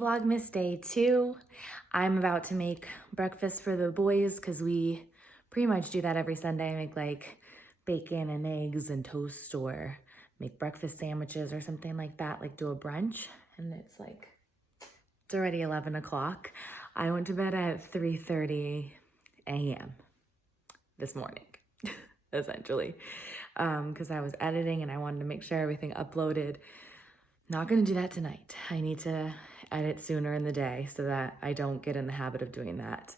Vlogmas day 2. I'm about to make breakfast for the boys because we pretty much do that every Sunday. I make like bacon and eggs and toast, or make breakfast sandwiches or something like that, like do a brunch. And it's already 11 o'clock. I went to bed at 3:30 a.m. this morning, essentially, because I was editing and I wanted to make sure everything uploaded. Not gonna do that tonight. I need to edit sooner in the day so that I don't get in the habit of doing that,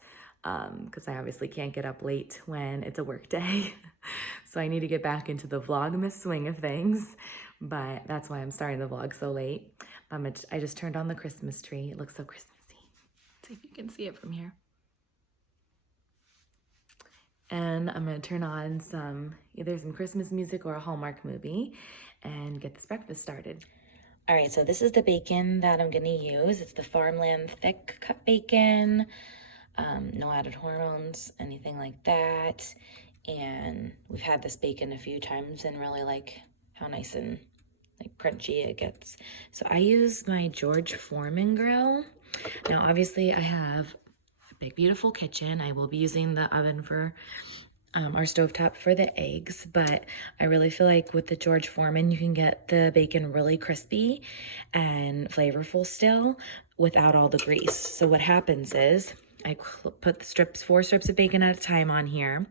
because I obviously can't get up late when it's a work day. So I need to get back into the Vlogmas swing of things, but that's why I'm starting the vlog so late. I just turned on the Christmas tree. It looks so Christmassy. See if you can see it from here. And I'm gonna turn on either some Christmas music or a Hallmark movie and get this breakfast started. All right, so this is the bacon that I'm gonna use. It's the Farmland thick cut bacon, no added hormones, anything like that. And we've had this bacon a few times and really like how nice and like crunchy it gets. So I use my George Foreman grill. Now, obviously I have a big, beautiful kitchen. I will be using the oven for our stovetop for the eggs, but I really feel like with the George Foreman, you can get the bacon really crispy and flavorful still without all the grease. So what happens is I put the 4 strips of bacon at a time on here,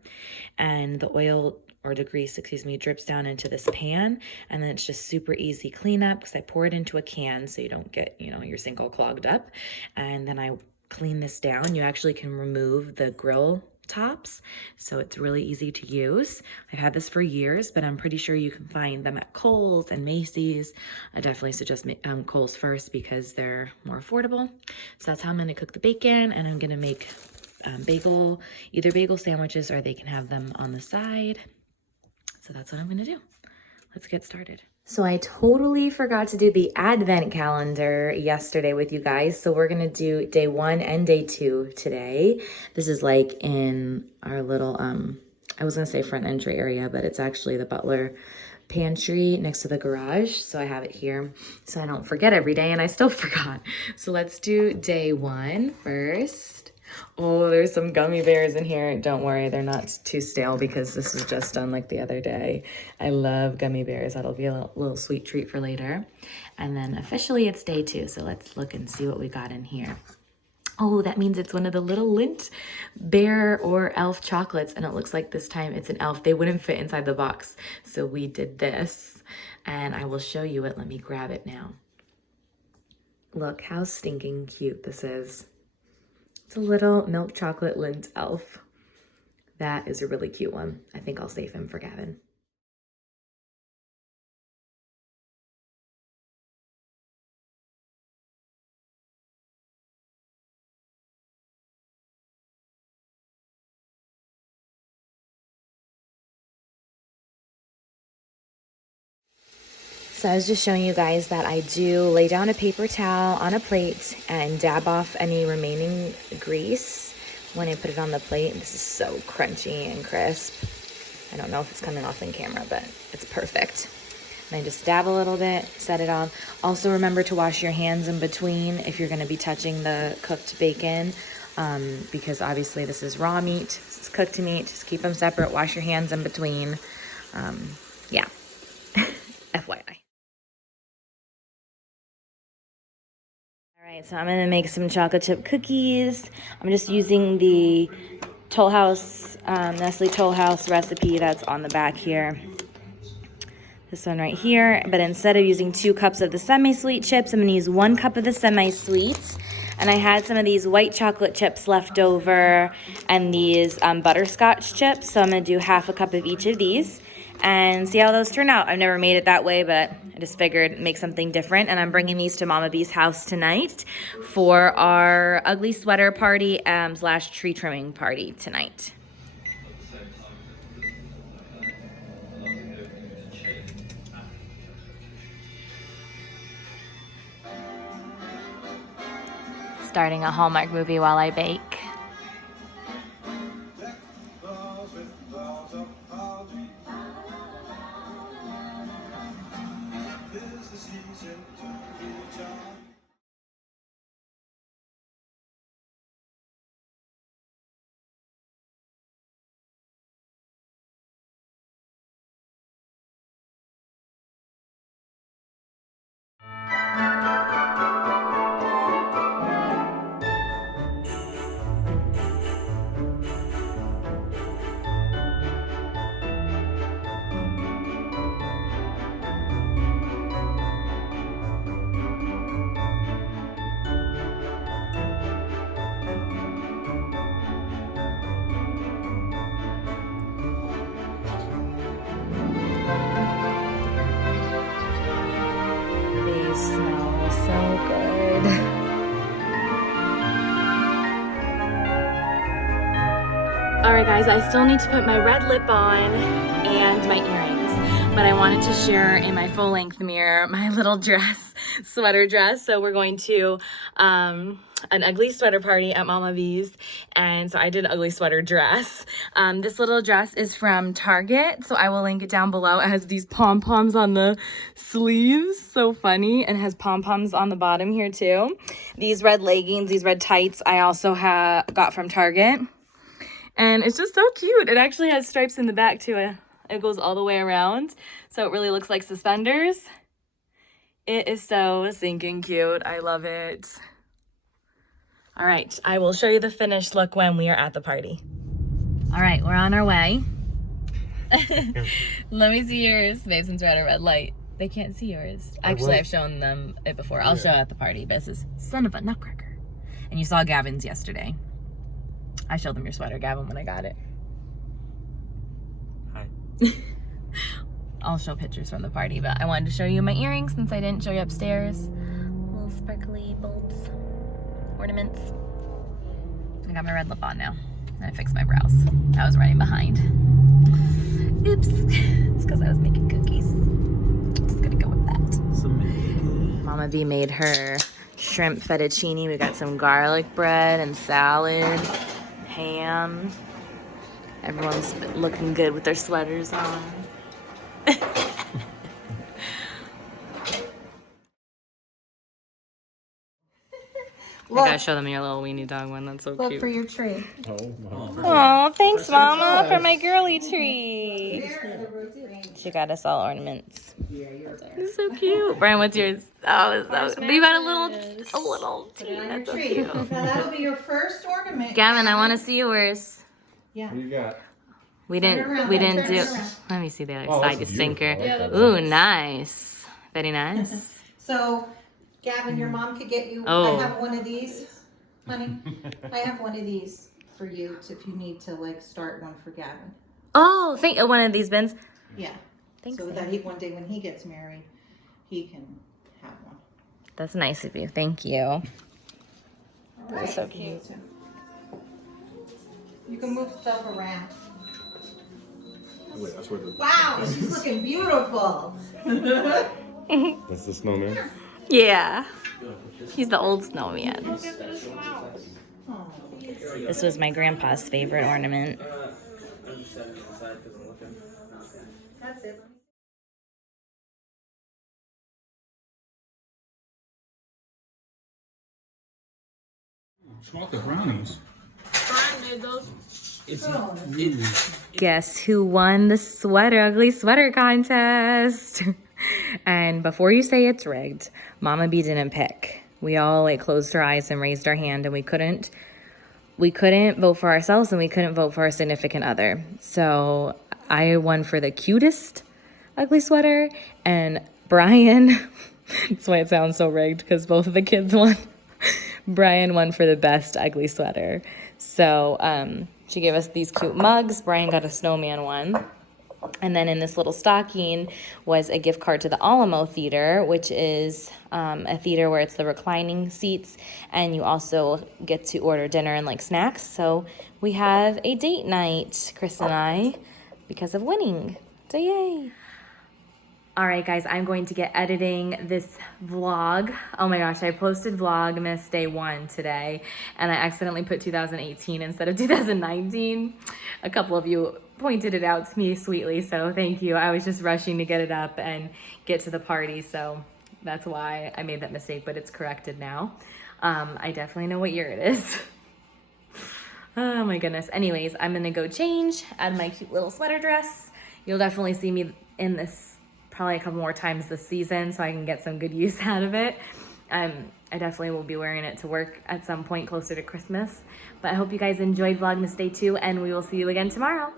and the oil, or the grease, excuse me, drips down into this pan, and then it's just super easy cleanup because I pour it into a can so you don't get, your sink all clogged up. And then I clean this down. You actually can remove the grill tops, so it's really easy to use. I've had this for years, but I'm pretty sure you can find them at Kohl's and Macy's. I definitely suggest Kohl's first because they're more affordable. So that's how I'm going to cook the bacon, and I'm going to make either bagel sandwiches, or they can have them on the side. So that's what I'm going to do. Let's get started. So I totally forgot to do the advent calendar yesterday with you guys. So we're going to do day 1 and day 2 today. This is like in our little, I was going to say front entry area, but it's actually the butler pantry next to the garage. So I have it here so I don't forget every day, and I still forgot. So let's do day 1 first. Oh, there's some gummy bears in here. Don't worry, they're not too stale because this was just done like the other day. I love gummy bears. That'll be a little sweet treat for later. And then officially it's day 2. So let's look and see what we got in here. Oh, that means it's one of the little Lindt bear or elf chocolates. And it looks like this time it's an elf. They wouldn't fit inside the box. So we did this, and I will show you it. Let me grab it now. Look how stinking cute this is. It's a little milk chocolate Lindt elf. That is a really cute one. I think I'll save him for Gavin. So I was just showing you guys that I do lay down a paper towel on a plate and dab off any remaining grease when I put it on the plate. This is so crunchy and crisp. I don't know if it's coming off in camera, but it's perfect. And I just dab a little bit, set it off. Also remember to wash your hands in between if you're gonna be touching the cooked bacon, because obviously this is raw meat, this is cooked meat. Just keep them separate, wash your hands in between. Yeah, FYI. All right, so I'm gonna make some chocolate chip cookies. I'm just using the Toll House, Nestle Toll House recipe that's on the back here. This one right here, but instead of using 2 cups of the semi-sweet chips, I'm gonna use 1 cup of the semi-sweets. And I had some of these white chocolate chips left over and these butterscotch chips, so I'm gonna do half a cup of each of these and see how those turn out. I've never made it that way, but I just figured make something different. And I'm bringing these to Mama B's house tonight for our ugly sweater party / tree trimming party tonight. Starting a Hallmark movie while I bake. These smell so good. All right, guys, I still need to put my red lip on and my earrings, but I wanted to share in my full-length mirror my little dress, sweater dress. So we're going to an ugly sweater party at Mama V's, and so I did an ugly sweater dress. This little dress is from Target, so I will link it down below. It has these pom-poms on the sleeves, so funny, and it has pom-poms on the bottom here too. These red leggings, these red tights, I also got from Target. And it's just so cute. It actually has stripes in the back too. It goes all the way around, so it really looks like suspenders. It is so stinking cute. I love it. All right, I will show you the finished look when we are at the party. All right, we're on our way. Let me see yours, babe, since we're at a red light. They can't see yours. Actually, I've shown them it before. I'll show it at the party, but this is son of a nutcracker. And you saw Gavin's yesterday. I showed them your sweater, Gavin, when I got it. Hi. I'll show pictures from the party, but I wanted to show you my earrings since I didn't show you upstairs. Little sparkly bolts, ornaments. I got my red lip on now. And I fixed my brows. I was running behind. Oops. It's because I was making cookies. Just gonna go with that. Mama V made her shrimp fettuccine. We got some garlic bread and salad. Ham. Everyone's looking good with their sweaters on. I gotta show them your little weenie dog one. That's so cute. Look for your tree. Oh, thanks, Mama, for my girly tree. She got us all ornaments. It's so cute. Brian, what's yours? Oh, it's so. You got a little tree. That's so cute. Now that'll be your first ornament. Gavin, I want to see yours. Yeah. What do you got? We didn't do. Let me see the other side, you stinker. Like Ooh, nice. Very nice. So, Gavin, your mom could get you. Oh. I have one of these, honey. I have one of these for you if you need to like start one for Gavin. Oh, one of these bins. Yeah. Thanks. So that one day when he gets married, he can have one. That's nice of you. Thank you. Right. So cute. You can move stuff around. Wait, that's where the... Wow, she's looking beautiful. That's the snowman? Yeah. He's the old snowman. This was my grandpa's favorite ornament. That's it. Smell the brownies. Guess who won the ugly sweater contest? And before you say it's rigged, Mama B didn't pick. We all closed our eyes and raised our hand, and we couldn't vote for ourselves, and we couldn't vote for our significant other. So I won for the cutest ugly sweater, and Brian, that's why it sounds so rigged, because both of the kids won. Brian won for the best ugly sweater. So she gave us these cute mugs. Brian got a snowman one. And then in this little stocking was a gift card to the Alamo Theater, which is a theater where it's the reclining seats, and you also get to order dinner and snacks. So we have a date night, Chris and I, because of winning. So yay. All right, guys, I'm going to get editing this vlog. Oh my gosh, I posted Vlogmas day 1 today, and I accidentally put 2018 instead of 2019. A couple of you pointed it out to me sweetly, so thank you. I was just rushing to get it up and get to the party, so that's why I made that mistake, but it's corrected now. I definitely know what year it is. Oh my goodness. Anyways, I'm gonna go change, add my cute little sweater dress. You'll definitely see me in this probably a couple more times this season so I can get some good use out of it. I definitely will be wearing it to work at some point closer to Christmas. But I hope you guys enjoyed Vlogmas Day 2, and we will see you again tomorrow.